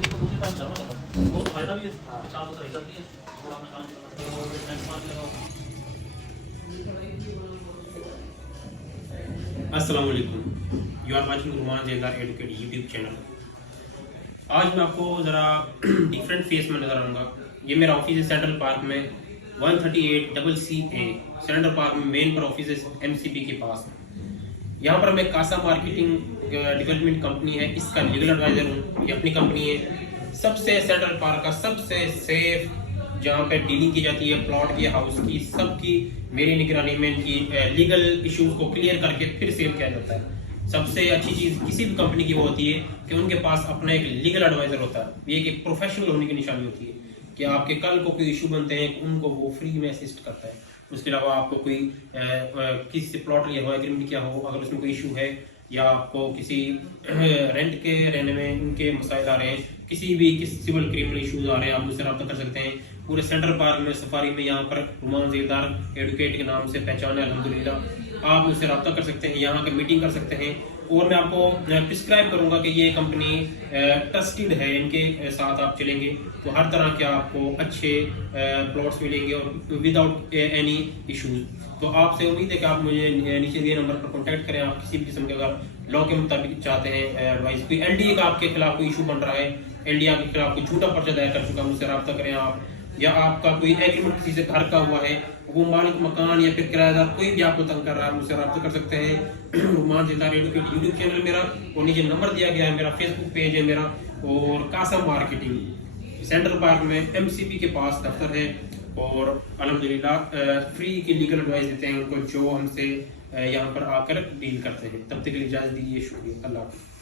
बहुत फायदा भी है, चार तो सही चलती है, थोड़ा अपना काम करना है, नेक्स्ट पार्ट लगाओ। अस्सलाम वालेकुम, यू आर वाचिंग रुमान ज़ेदार एडुकेट यूट्यूब चैनल। आज मैं आपको ज़रा डिफरेंट फेस में नज़र आऊँगा। ये मेरा ऑफिस है सेंट्रल पार्क में 138CCA सेंट्रल पार्क में मेन पर ऑफिस है MCP के पास। यहाँ पर मैं कासा मार्केटिंग डेवलपमेंट कंपनी है, इसका लीगल एडवाइजर हूँ। ये अपनी कंपनी है, सबसे सेंट्रल पार्क का सबसे सेफ जहाँ पे डीलिंग की जाती है प्लॉट की, हाउस की, सबकी मेरी निगरानी में इनकी लीगल इश्यूज को क्लियर करके फिर सेल किया जाता है। सबसे अच्छी चीज़ किसी भी कंपनी की वो होती है कि उनके पास अपना एक लीगल एडवाइजर होता है। ये एक प्रोफेशनल होने की निशानी होती है कि आपके कल को कोई इशू बनते हैं उनको वो फ्री में असिस्ट करता है। उसके अलावा आपको कोई किसी से प्लॉट लिया हो, एग्रीमेंट किया हो, अगर उसमें कोई इशू है या आपको किसी रेंट के रहने में उनके मसाइल आ रहे हैं, किसी सिविल क्रिमिनल इशूज आ रहे हैं, आप मुझसे रब्ता कर सकते हैं। पूरे सेंट्रल पार्क में सफारी में यहाँ पर रुमान ज़ेदार एडुकेट के नाम से पहचान है अल्हम्दुलिल्लाह। आप मुझसे रब्ता कर सकते हैं, यहाँ पर मीटिंग कर सकते हैं। और मैं आपको प्रिस्क्राइब करूँगा कि ये कंपनी ट्रस्टेड है, इनके साथ आप चलेंगे तो हर तरह के आपको अच्छे प्लॉट्स मिलेंगे और विदाउट एनी इश्यूज। तो आपसे उम्मीद है कि आप मुझे नीचे दिए नंबर पर कॉन्टैक्ट करें। आप किसी भी किस्म के अगर लॉ के मुताबिक चाहते हैं एडवाइस, कोई NDA का आपके खिलाफ कोई इशू बन रहा है, NDA के खिलाफ कोई झूठा पर्चा दायर कर चुका, मुझसे रब्ता करें आप। या आपका कोई एग्रीमेंट किसी से घर का हुआ है, वो मालिक मकान या फिर किराएदार कोई भी आपको तंग कर रहा है, मुझसे रब्ता कर सकते हैं। रुमान ज़ेदार एडुकेट यूट्यूब चैनल मेरा, और नीचे नंबर दिया गया है, मेरा फेसबुक पेज है मेरा, और कासा मार्केटिंग सेंट्रल पार्क में MCP के पास दफ्तर है। और अल्हम्दुलिल्लाह फ्री की लीगल एडवाइस देते हैं उनको जो हमसे यहाँ पर आकर डील करते हैं। तब तक के लिए इजाज़त दीजिए, शुक्रिया, अल्लाह हाफ़िज़।